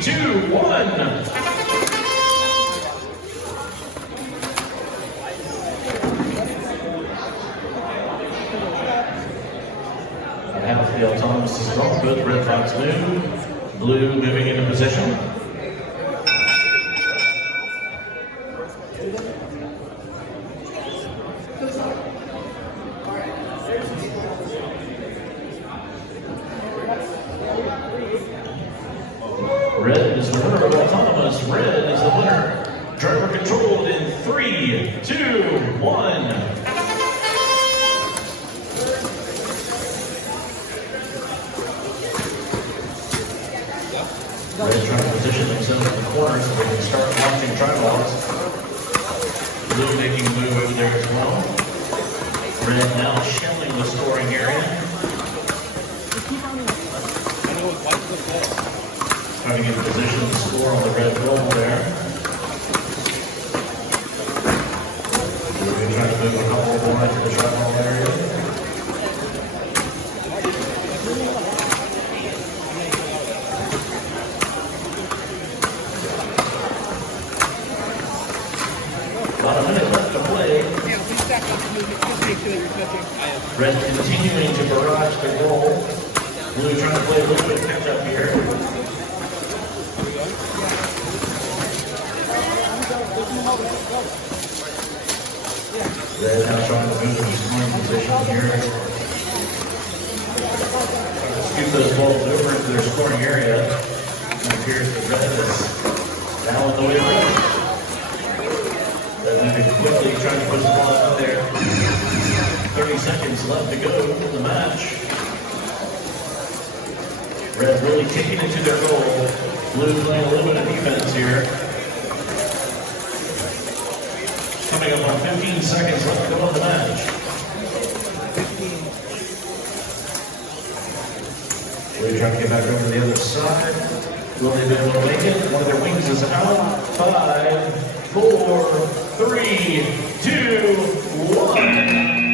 3, 2, 1. Half the autonomous is gone. Good. Red Fox new. Blue moving into position. Red is the winner of autonomous. Red is the winner. Driver controlled in 3, 2, 1. Red trying to position themselves in the corner so they can start launching tri-balls. Blue making a move over there as well. Red now shelling the scoring area. Trying to get a position to score on the red goal there. We're going to try to move a couple more into the tri-ball area. About a minute left to play. Red continuing to barrage the goal. Blue trying to play a little bit of catch up here. Red now trying to move to the scoring position here. Trying to scoop those balls over into their scoring area. It appears that Red is down the way around. Red quickly trying to push the ball out there. 30 seconds left to go in the match. Red really kicking into their goal. Blue playing a little bit of defense here. Coming up on 15 seconds left to go in the match. Blue trying to get back over to the other side. Will they be able to make it? One of their wings is out. 5, 4, 3, 2, 1.